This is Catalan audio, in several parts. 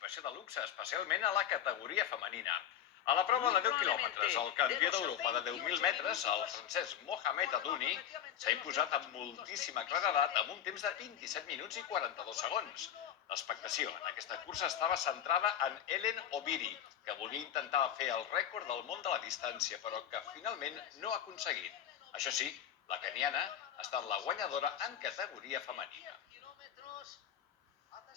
participació de luxe, especialment a la categoria femenina. A la prova de 10 quilòmetres, el campió d'Europa de 10.000 metres, el francès Mohamed Adouni, s'ha imposat amb moltíssima claredat amb un temps de 27 minuts i 42 segons. L'expectació en aquesta cursa estava centrada en Hellen Obiri, que volia intentar fer el rècord del món de la distància, però que finalment no ha aconseguit. Això sí, la keniana ha estat la guanyadora en categoria femenina.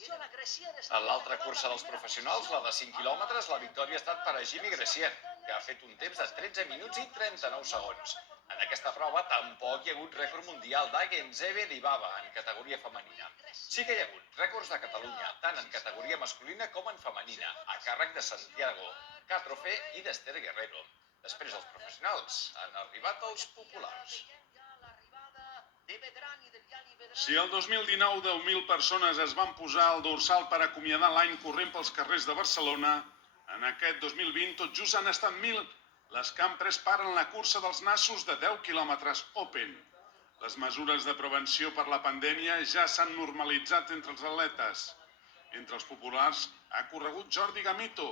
En l'altra cursa dels professionals, la de 5 quilòmetres, la victòria ha estat per a Jimmy Gressier, que ha fet un temps de 13 minuts i 39 segons. En aquesta prova tampoc hi ha hagut rècord mundial d'Agenzebe Dibaba en categoria femenina. Sí que hi ha hagut rècords de Catalunya, tant en categoria masculina com en femenina, a càrrec de Santiago Catrofe i d'Esther Guerrero. Després dels professionals han arribat els populars. Si el 2019 10.000 persones es van posar al dorsal per acomiadar l'any corrent pels carrers de Barcelona, en aquest 2020 tot just han estat 1.000 les que han pres part en la cursa dels nassos de 10 quilòmetres Open. Les mesures de prevenció per la pandèmia ja s'han normalitzat entre els atletes. Entre els populars ha corregut Jordi Gamito,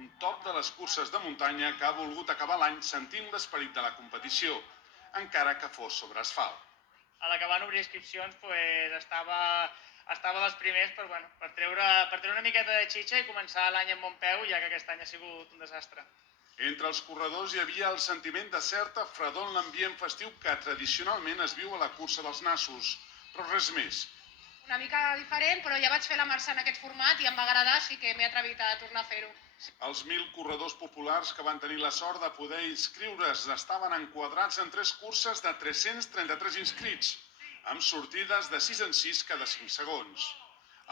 un top de les curses de muntanya que ha volgut acabar l'any sentint l'esperit de la competició, encara que fos sobre asfalt. A l'acabar d'obrir inscripcions estava dels primers per treure una miqueta de xitxa i començar l'any amb bon peu, ja que aquest any ha sigut un desastre. Entre els corredors hi havia el sentiment de certa fredor en l'ambient festiu que tradicionalment es viu a la cursa dels nassos, però res més. Una mica diferent, però ja vaig fer la marxa en aquest format i em va agradar, així que m'he atrevit a tornar a fer-ho. Els 1.000 corredors populars que van tenir la sort de poder inscriure's estaven enquadrats en 3 curses de 333 inscrits, amb sortides de 6 en 6 cada 5 segons.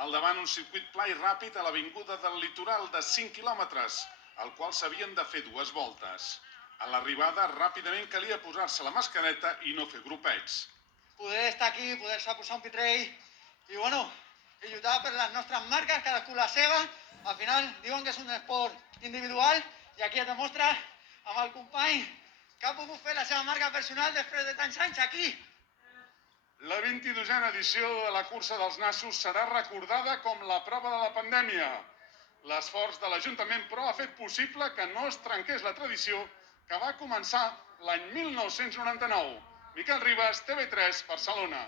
Al davant un circuit pla i ràpid a l'avinguda del Litoral de 5 quilòmetres, al qual s'havien de fer 2 voltes. A l'arribada ràpidament calia posar-se la mascareta i no fer grupets. Poder estar aquí, poder-se posar un pitrell i i lluitar per les nostres marques, cadascú la seva. Al final diuen que és un esport individual i aquí es demostra amb el company que ha pogut fer la seva marca personal després de tants anys aquí. La 22a edició de la cursa dels nassos serà recordada com la prova de la pandèmia. L'esforç de l'Ajuntament, però, ha fet possible que no es trenqués la tradició que va començar l'any 1999. Miquel Ribas, TV3, Barcelona.